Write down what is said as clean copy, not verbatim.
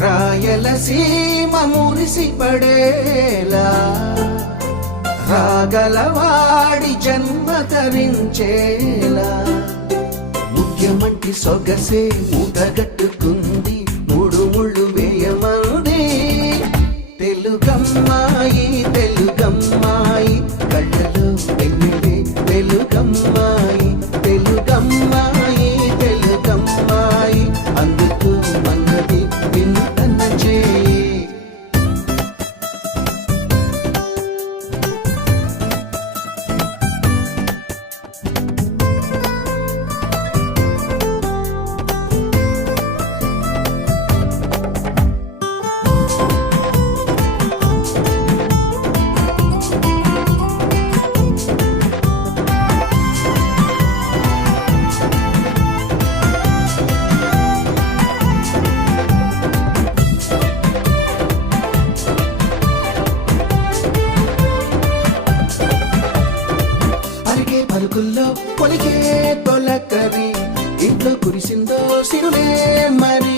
రాయలసీమ మురిసిపడేలా రాగలవాడి జన్మ తరించేలా ముఖ్యమంటి సొగసే మూటగట్టుకుంది మూడు ముళ్ళు వేయమంది తెలుగమ్మాయి తెలుగమ్మాయి కళ్ళలో వెన్నెలే తెలుగమ్మాయి తెలుగమ్మాయి తెలుగమ్మాయి అందుకు మన్నది వింతన చేయి పలుకుల్లో పొలికే తొలకరి ఇంట్లో కురిసిందో సిరులే మరి